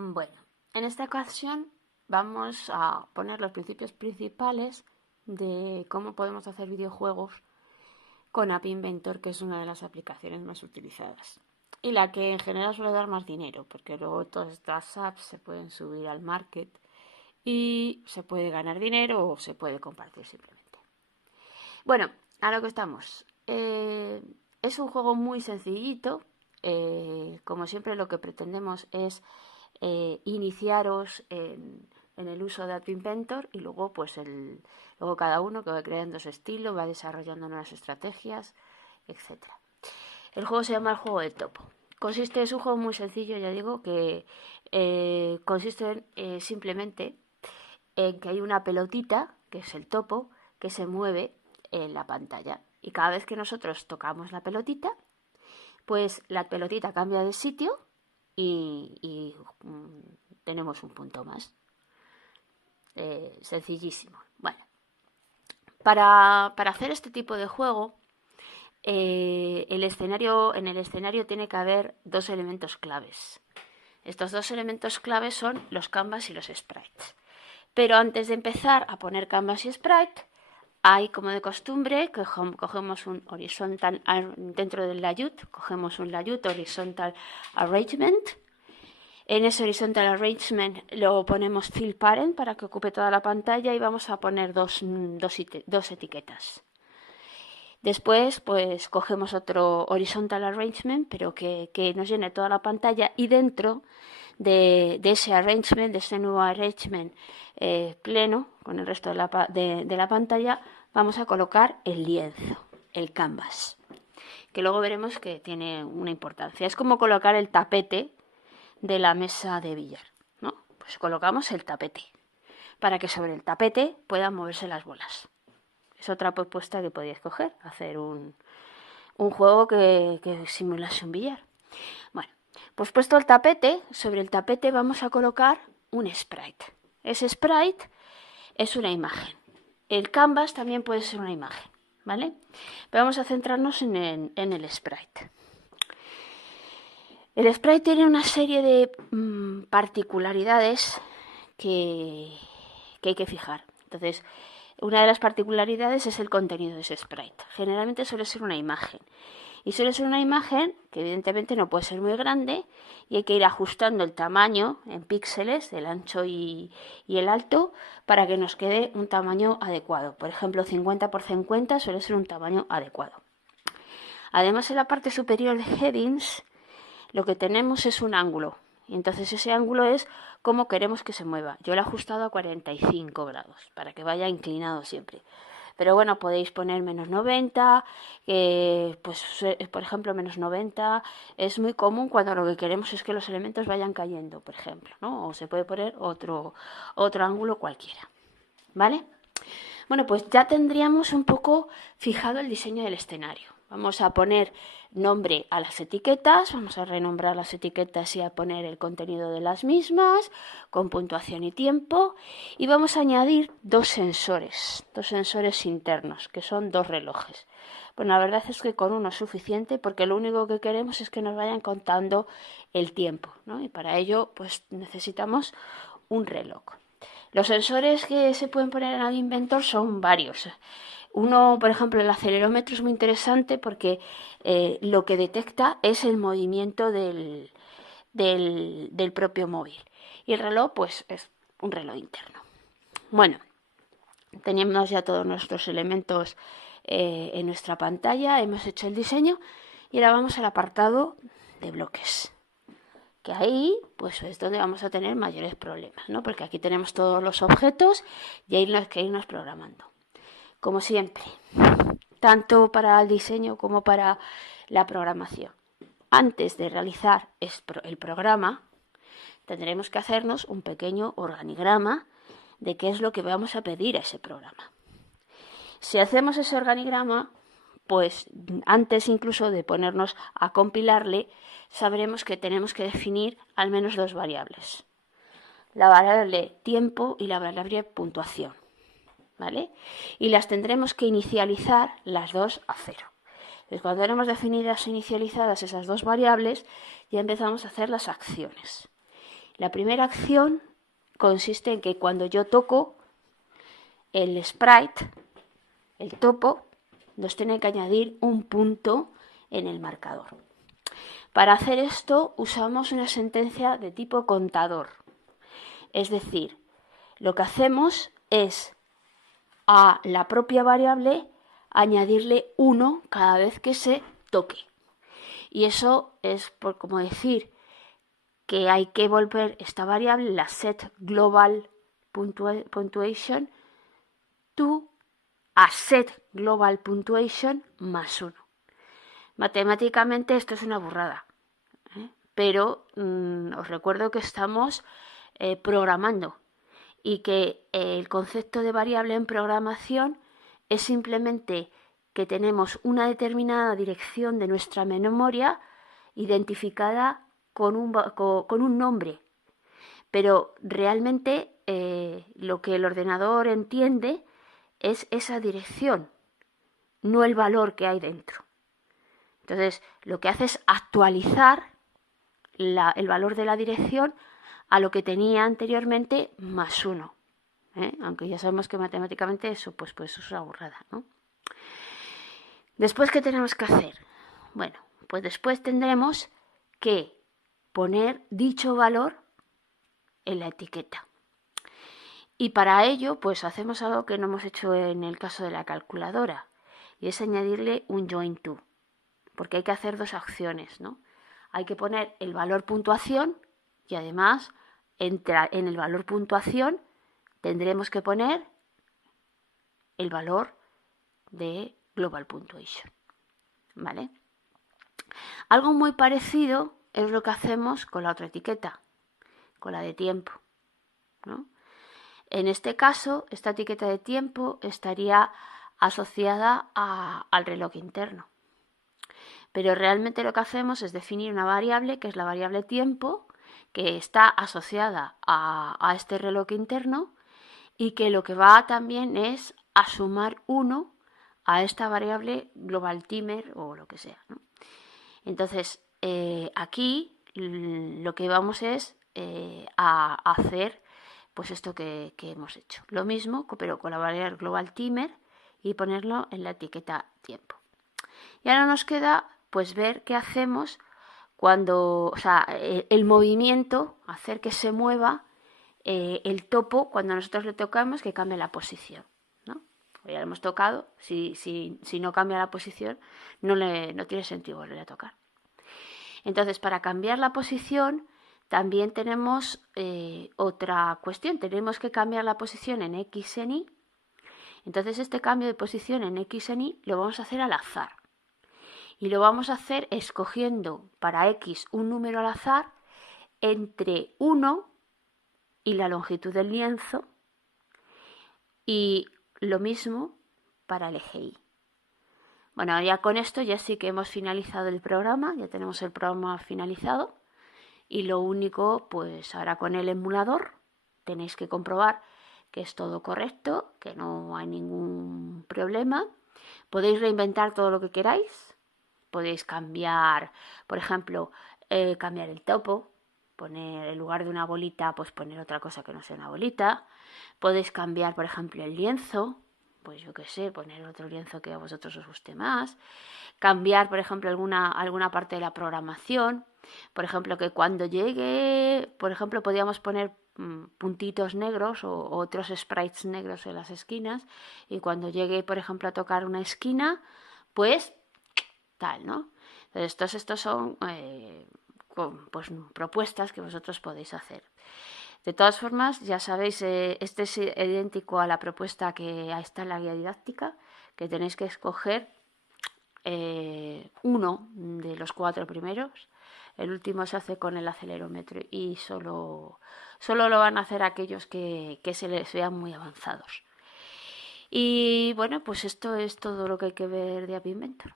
Bueno, en esta ocasión vamos a poner los principios principales de cómo podemos hacer videojuegos con App Inventor, que es una de las aplicaciones más utilizadas y la que en general suele dar más dinero, porque luego todas estas apps se pueden subir al market y se puede ganar dinero o se puede compartir simplemente. Bueno, a lo que estamos. Es un juego muy sencillito. Como siempre, lo que pretendemos es iniciaros en el uso de App Inventor y luego luego cada uno que va creando su estilo, va desarrollando nuevas estrategias, etcétera. El juego se llama el juego del topo. Es un juego muy sencillo, ya digo, que consiste simplemente en que hay una pelotita, que es el topo, que se mueve en la pantalla. Y cada vez que nosotros tocamos la pelotita, pues la pelotita cambia de sitio y tenemos un punto más. Sencillísimo. Bueno, para hacer este tipo de juego, en el escenario tiene que haber dos elementos claves. Estos dos elementos claves son los canvas y los sprites. Pero antes de empezar a poner canvas y sprite, hay, como de costumbre, que cogemos un horizontal dentro del layout, cogemos un layout horizontal arrangement. En ese horizontal arrangement lo ponemos fill parent para que ocupe toda la pantalla y vamos a poner dos etiquetas. Después, pues cogemos otro horizontal arrangement, pero que nos llene toda la pantalla, y dentro de ese arrangement, de ese nuevo arrangement pleno con el resto de la pantalla, vamos a colocar el lienzo, el canvas, que luego veremos que tiene una importancia. Es como colocar el tapete de la mesa de billar, ¿no? Pues colocamos el tapete para que sobre el tapete puedan moverse las bolas. Es otra propuesta que podéis coger, hacer un juego que simulase un billar. Bueno, pues puesto el tapete, sobre el tapete vamos a colocar un sprite. Ese sprite es una imagen. El canvas también puede ser una imagen, ¿vale? Pero vamos a centrarnos en el sprite. El sprite tiene una serie de particularidades que hay que fijar. Entonces, una de las particularidades es el contenido de ese sprite. Generalmente suele ser una imagen. Y suele ser una imagen que evidentemente no puede ser muy grande y hay que ir ajustando el tamaño en píxeles, el ancho y el alto, para que nos quede un tamaño adecuado. Por ejemplo, 50 por 50 suele ser un tamaño adecuado. Además, en la parte superior de headings, lo que tenemos es un ángulo. Y entonces ese ángulo es cómo queremos que se mueva. Yo lo he ajustado a 45 grados para que vaya inclinado siempre. Pero bueno, podéis poner menos 90, pues por ejemplo menos 90 es muy común cuando lo que queremos es que los elementos vayan cayendo, por ejemplo, ¿no? O se puede poner otro ángulo cualquiera, ¿vale? Bueno, pues ya tendríamos un poco fijado el diseño del escenario. Vamos a poner nombre a las etiquetas, vamos a renombrar las etiquetas y a poner el contenido de las mismas, con puntuación y tiempo, y vamos a añadir dos sensores internos, que son dos relojes. Bueno, la verdad es que con uno es suficiente, porque lo único que queremos es que nos vayan contando el tiempo, ¿no? Y para ello, pues necesitamos un reloj. Los sensores que se pueden poner en el Inventor son varios. Uno, por ejemplo, el acelerómetro es muy interesante porque lo que detecta es el movimiento del propio móvil. Y el reloj, pues, es un reloj interno. Bueno, tenemos ya todos nuestros elementos en nuestra pantalla, hemos hecho el diseño y ahora vamos al apartado de bloques. Que ahí pues es donde vamos a tener mayores problemas, ¿no? Porque aquí tenemos todos los objetos y hay que irnos programando. Como siempre, tanto para el diseño como para la programación. Antes de realizar el programa, tendremos que hacernos un pequeño organigrama de qué es lo que vamos a pedir a ese programa. Si hacemos ese organigrama, pues antes incluso de ponernos a compilarle, sabremos que tenemos que definir al menos dos variables. La variable tiempo y la variable puntuación, ¿vale? Y las tendremos que inicializar las dos a 0. Entonces, cuando tenemos definidas e inicializadas esas dos variables, ya empezamos a hacer las acciones. La primera acción consiste en que cuando yo toco el sprite, el topo, nos tiene que añadir un punto en el marcador. Para hacer esto usamos una sentencia de tipo contador. Es decir, lo que hacemos es a la propia variable añadirle 1 cada vez que se toque. Y eso es por como decir que hay que volver esta variable, la set global puntuation, to a set global puntuation más 1. Matemáticamente esto es una burrada, pero os recuerdo que estamos programando y que el concepto de variable en programación es simplemente que tenemos una determinada dirección de nuestra memoria identificada con un nombre, pero realmente lo que el ordenador entiende es esa dirección, no el valor que hay dentro. Entonces, lo que hace es actualizar el valor de la dirección a lo que tenía anteriormente más 1. Aunque ya sabemos que matemáticamente eso pues es una burrada, ¿no? Después, ¿qué tenemos que hacer? Bueno, pues después tendremos que poner dicho valor en la etiqueta. Y para ello, pues hacemos algo que no hemos hecho en el caso de la calculadora, y es añadirle un join to, porque hay que hacer dos acciones, ¿no? Hay que poner el valor puntuación y además en el valor puntuación tendremos que poner el valor de global puntuation, ¿vale? Algo muy parecido es lo que hacemos con la otra etiqueta, con la de tiempo, ¿no? En este caso, esta etiqueta de tiempo estaría asociada al reloj interno. Pero realmente lo que hacemos es definir una variable, que es la variable tiempo, que está asociada a este reloj interno y que lo que va también es a sumar 1 a esta variable global timer o lo que sea, ¿no? Entonces, aquí lo que vamos es a hacer pues esto que hemos hecho. Lo mismo, pero con la variable global timer y ponerlo en la etiqueta tiempo. Y ahora nos queda pues ver qué hacemos cuando, o sea, el movimiento, hacer que se mueva el topo cuando nosotros le tocamos, que cambie la posición, ¿no? Ya lo hemos tocado, si no cambia la posición no tiene sentido volver a tocar. Entonces, para cambiar la posición también tenemos otra cuestión, tenemos que cambiar la posición en X en Y. Entonces este cambio de posición en X en Y lo vamos a hacer al azar. Y lo vamos a hacer escogiendo para X un número al azar entre 1 y la longitud del lienzo, y lo mismo para el eje Y. Bueno, ya con esto ya sí que hemos finalizado el programa, ya tenemos el programa finalizado, y lo único, pues ahora con el emulador tenéis que comprobar que es todo correcto, que no hay ningún problema. Podéis reinventar todo lo que queráis, podéis cambiar, por ejemplo, cambiar el topo, poner en lugar de una bolita, pues poner otra cosa que no sea una bolita. Podéis cambiar, por ejemplo, el lienzo, pues yo qué sé, poner otro lienzo que a vosotros os guste más. Cambiar, por ejemplo, alguna parte de la programación. Por ejemplo, que cuando llegue, por ejemplo, podíamos poner puntitos negros o otros sprites negros en las esquinas, y cuando llegue, por ejemplo, a tocar una esquina, pues tal, ¿no? Entonces, estos son pues, propuestas que vosotros podéis hacer. De todas formas, ya sabéis, este es idéntico a la propuesta que está en la guía didáctica, que tenéis que escoger uno de los 4 primeros. El último se hace con el acelerómetro y solo lo van a hacer aquellos que se les vean muy avanzados. Y bueno, pues esto es todo lo que hay que ver de App Inventor.